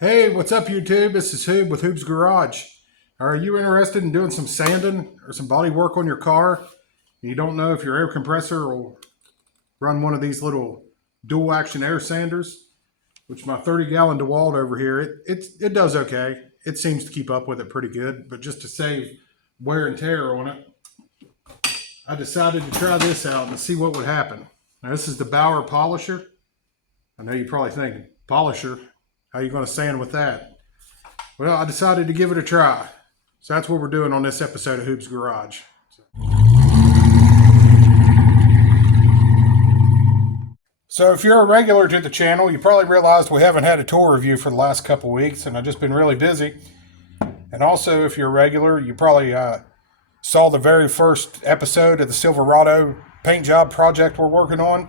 Hey, what's up, YouTube? This is Hoob with Hoob's Garage. Are you interested in doing some sanding or some body work on your car? And you don't know if your air compressor will run one of these little dual action air sanders, which my 30-gallon DeWalt over here, it does okay. It seems to keep up with it pretty good, but just to save wear and tear on it, I decided to try this out and see what would happen. Now, this is the Bauer polisher. I know you're probably thinking, polisher, how are you going to sand with that? Well, I decided to give it a try. So that's what we're doing on this episode of Hoob's Garage. So if you're a regular to the channel, you probably realized we haven't had a tool review for the last couple weeks, and I've just been really busy. And also, if you're a regular, you probably saw the very first episode of the Silverado paint job project we're working on.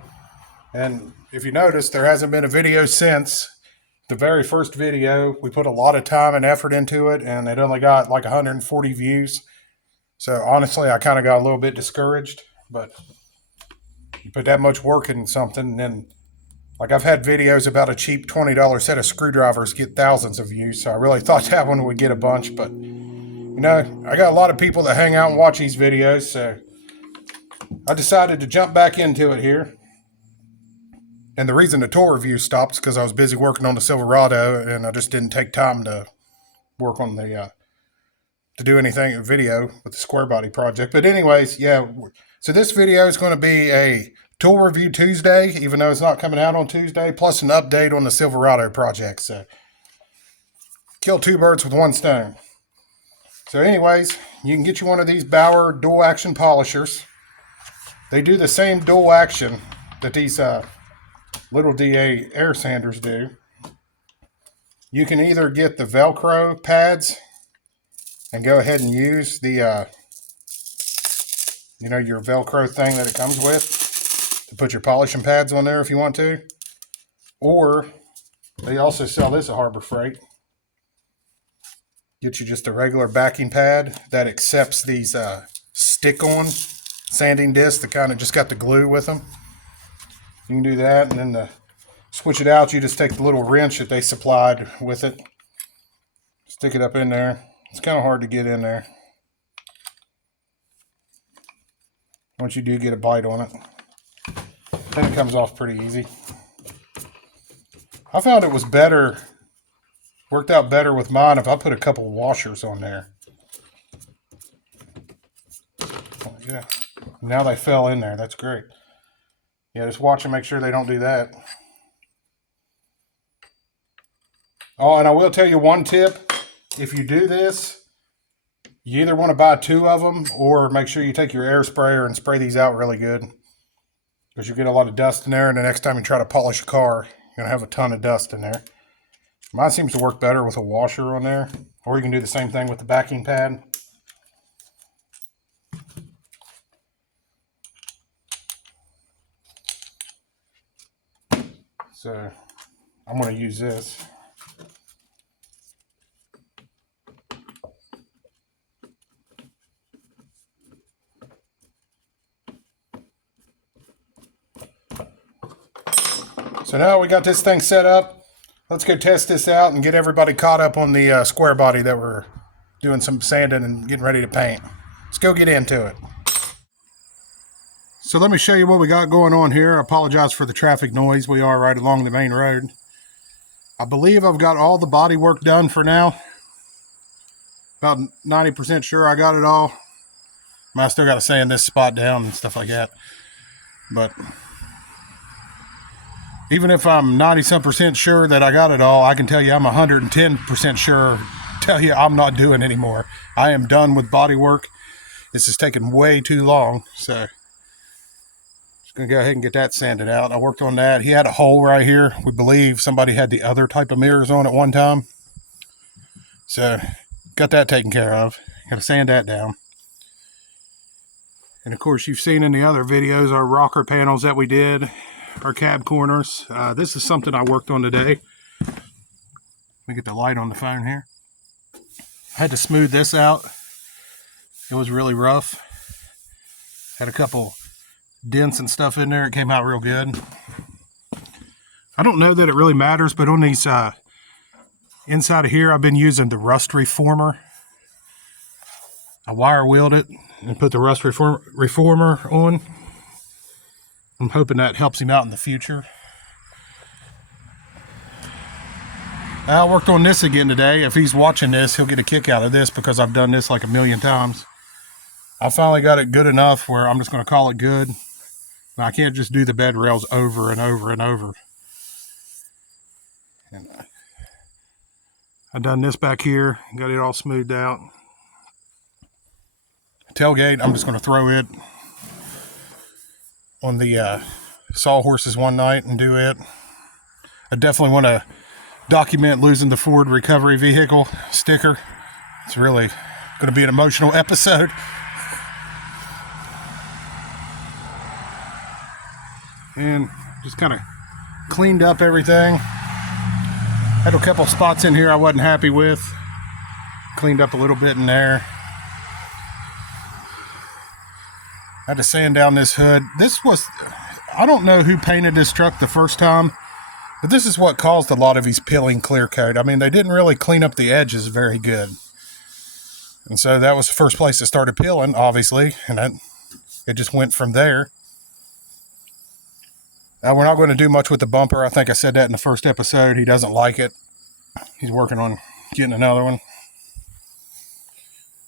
And if you notice, there hasn't been a video since the very first video. We put a lot of time and effort into it, and it only got like 140 views. So honestly, I kind of got a little bit discouraged, but you put that much work in something, and then like I've had videos about a cheap $20 set of screwdrivers get thousands of views. So I really thought that one would get a bunch, but you know, I got a lot of people that hang out and watch these videos. So I decided to jump back into it here. And the reason the tool review stopped is because I was busy working on the Silverado, and I just didn't take time to work on the to do anything in video with the square body project. But anyways, yeah. So this video is going to be a tool review Tuesday, even though it's not coming out on Tuesday, plus an update on the Silverado project. So kill two birds with one stone. So anyways, you can get you one of these Bauer dual action polishers. They do the same dual action that these little DA air sanders do. You can either get the Velcro pads and go ahead and use the your Velcro thing that it comes with to put your polishing pads on there if you want to, or they also sell this at Harbor Freight. Get you just a regular backing pad that accepts these stick-on sanding discs that kind of just got the glue with them. You can do that, and then to switch it out, you just take the little wrench that they supplied with it, stick it up in there. It's kind of hard to get in there. Once you do get a bite on it, then it comes off pretty easy. I found it was better, worked out better with mine if I put a couple of washers on there. Oh, yeah, now they fell in there. That's great. Yeah, just watch and make sure they don't do that. Oh, and I will tell you one tip. If you do this, you either want to buy two of them or make sure you take your air sprayer and spray these out really good, because you get a lot of dust in there, and the next time you try to polish a car, you're going to have a ton of dust in there. Mine seems to work better with a washer on there, or you can do the same thing with the backing pad. So I'm going to use this. So now we got this thing set up. Let's go test this out and get everybody caught up on the square body that we're doing some sanding and getting ready to paint. Let's go get into it. So let me show you what we got going on here. I apologize for the traffic noise. We are right along the main road. I believe I've got all the body work done for now. About 90% sure I got it all. I still got to sand this spot down and stuff like that. But even if I'm 90-some% sure that I got it all, I can tell you I'm 110% sure, tell you I'm not doing anymore. I am done with body work. This is taking way too long, so just gonna go ahead and get that sanded out. I worked on that. He had a hole right here. We believe somebody had the other type of mirrors on at one time. So got that taken care of. Gotta sand that down. And of course, you've seen in the other videos our rocker panels that we did, our cab corners. This is something I worked on today. Let me get the light on the phone here. I had to smooth this out. It was really rough. Had a couple dents and stuff in there. It came out real good. I don't know that it really matters, but on these Inside of here, I've been using the rust reformer. I wire wheeled it and put the rust reformer on. I'm hoping that helps him out in the future. I worked on this again today. If he's watching this, he'll get a kick out of this because I've done this like a million times. I finally got it good enough where I'm just going to call it good. Now, I can't just do the bed rails over and over and over. And I've done this back here, got it all smoothed out. Tailgate, I'm just going to throw it on the sawhorses one night and do it. I definitely want to document losing the Ford recovery vehicle sticker. It's really going to be an emotional episode. And just kind of cleaned up everything. Had a couple spots in here I wasn't happy with. Cleaned up a little bit in there. Had to sand down this hood. I don't know who painted this truck the first time, but this is what caused a lot of these peeling clear coat. I mean, they didn't really clean up the edges very good. And so that was the first place it started peeling, obviously, and it just went from there. Now, we're not going to do much with the bumper. I think I said that in the first episode. He doesn't like it. He's working on getting another one.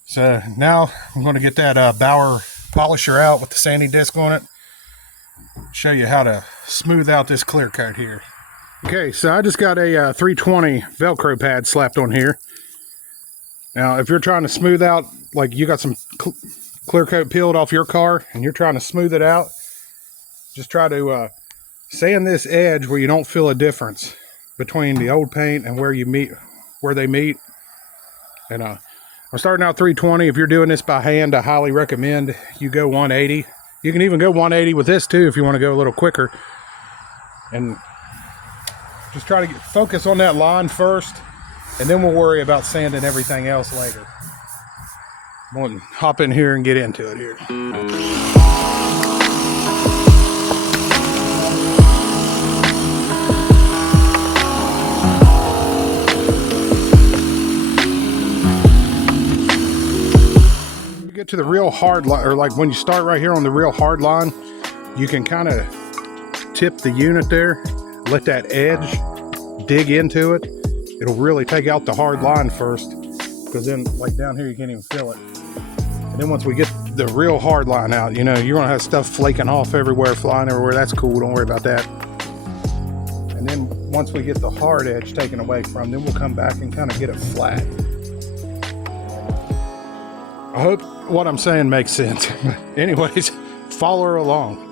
So now I'm going to get that Bauer polisher out with the sanding disc on it. Show you how to smooth out this clear coat here. Okay, so I just got a 320 Velcro pad slapped on here. Now, if you're trying to smooth out, like you got some clear coat peeled off your car and you're trying to smooth it out, just try to sand this edge where you don't feel a difference between the old paint and where they meet. And I'm starting out 320. If you're doing this by hand, I highly recommend you go 180. You can even go 180 with this too if you want to go a little quicker. And just try to focus on that line first, and then we'll worry about sanding everything else later. I'm going to hop in here and get into it here. Get to the real hard line, or like when you start right here on the real hard line, you can kind of tip the unit there, let that edge dig into it. It'll really take out the hard line first, because then like down here you can't even feel it. And then once we get the real hard line out, you know, you're gonna have stuff flaking off everywhere, flying everywhere. That's cool, don't worry about that. And then once we get the hard edge taken away from, then we'll come back and kind of get it flat. I hope what I'm saying makes sense. Anyways, follow along.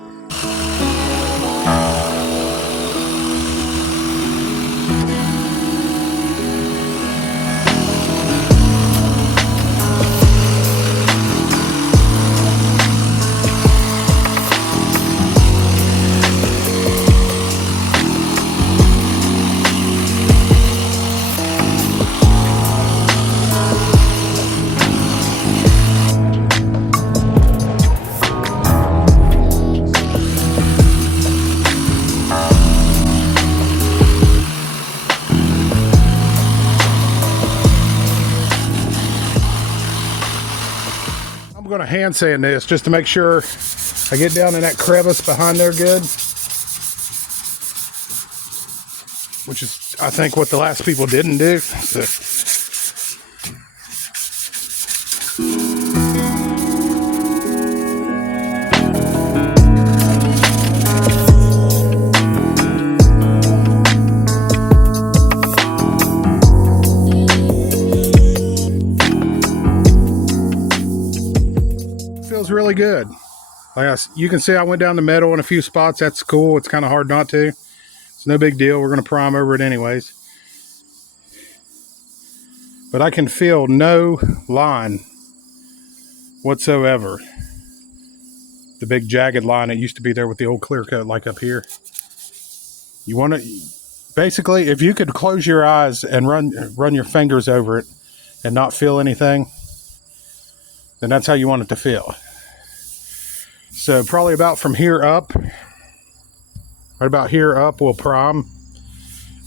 I'm going to hand sand this just to make sure I get down in that crevice behind there good, which is I think what the last people didn't do. So. Really good. You can see I went down the metal in a few spots. That's cool. It's kind of hard not to. It's no big deal. We're going to prime over it anyways. But I can feel no line whatsoever. The big jagged line that used to be there with the old clear coat, like up here. You want to basically, if you could close your eyes and run your fingers over it and not feel anything, then that's how you want it to feel. So probably about from here up, right about here up, we'll prime.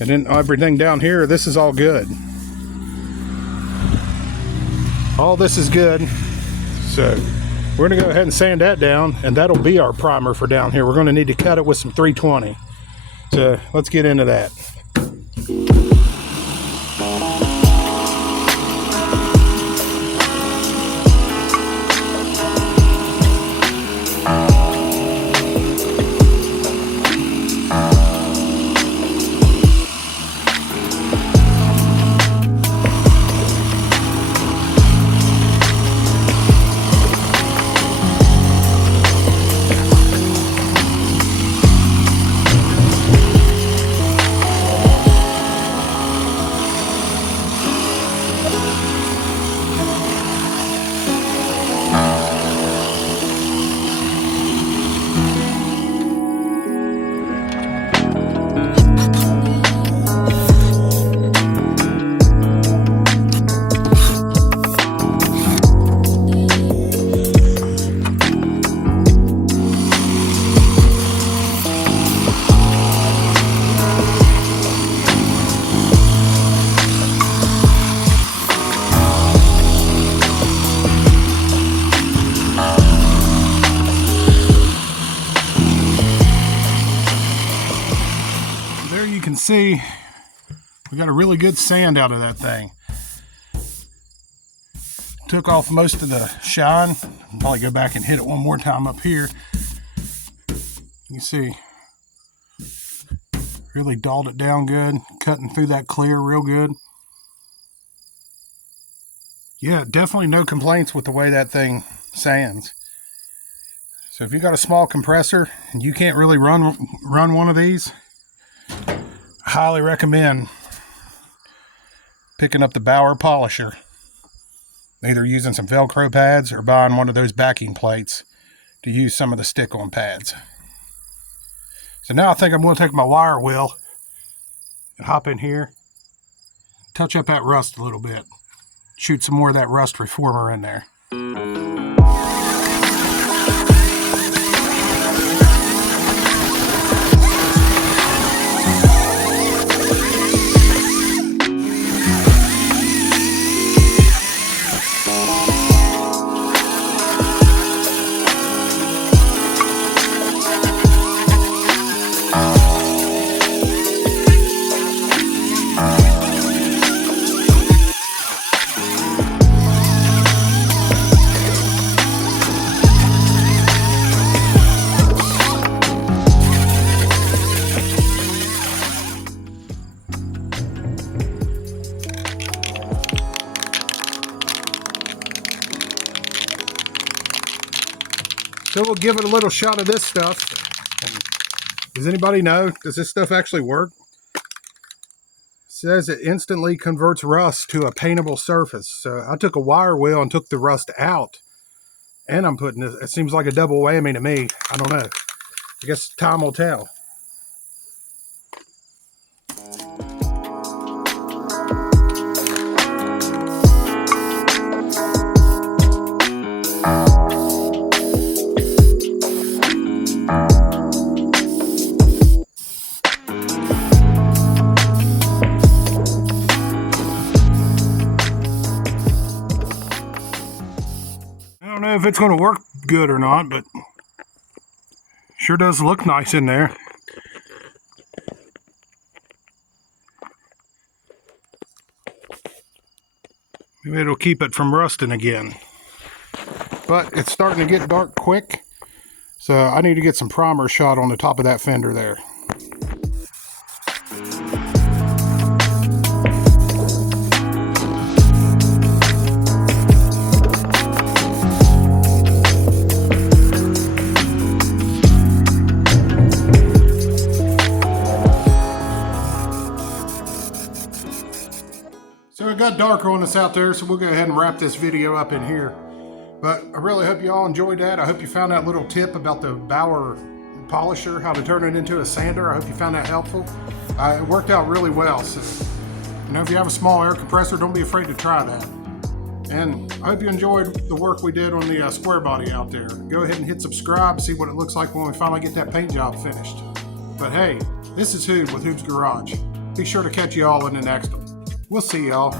And then everything down here, this is all good. all this is good. So we're gonna go ahead and sand that down, and that'll be our primer for down here. We're gonna need to cut it with some 320. So let's get into that. See, we got a really good sand out of that thing. Took off most of the shine. I'll probably go back and hit it one more time up here. You see, really dulled it down good, cutting through that clear real good. Yeah, definitely no complaints with the way that thing sands. So if you got a small compressor and you can't really run one of these, highly recommend picking up the Bauer polisher, either using some Velcro pads or buying one of those backing plates to use some of the stick-on pads. So now I think I'm going to take my wire wheel and hop in here, touch up that rust a little bit, shoot some more of that rust reformer in there. So we'll give it a little shot of this stuff. Does anybody know, does this stuff actually work? It says it instantly converts rust to a paintable surface. So I took a wire wheel and took the rust out. And I'm putting it seems like a double whammy to me. I don't know. I guess time will tell. I don't know if it's going to work good or not, but sure does look nice in there. Maybe it'll keep it from rusting again. But it's starting to get dark quick, so I need to get some primer shot on the top of that fender there. So it got darker on us out there, so we'll go ahead and wrap this video up in here. But I really hope you all enjoyed that. I hope you found that little tip about the Bauer polisher, how to turn it into a sander. I hope you found that helpful. It worked out really well. So, if you have a small air compressor, don't be afraid to try that. And I hope you enjoyed the work we did on the square body out there. Go ahead and hit subscribe, see what it looks like when we finally get that paint job finished. But hey, this is Hoob with Hoob's Garage. Be sure to catch you all in the next one. We'll see y'all.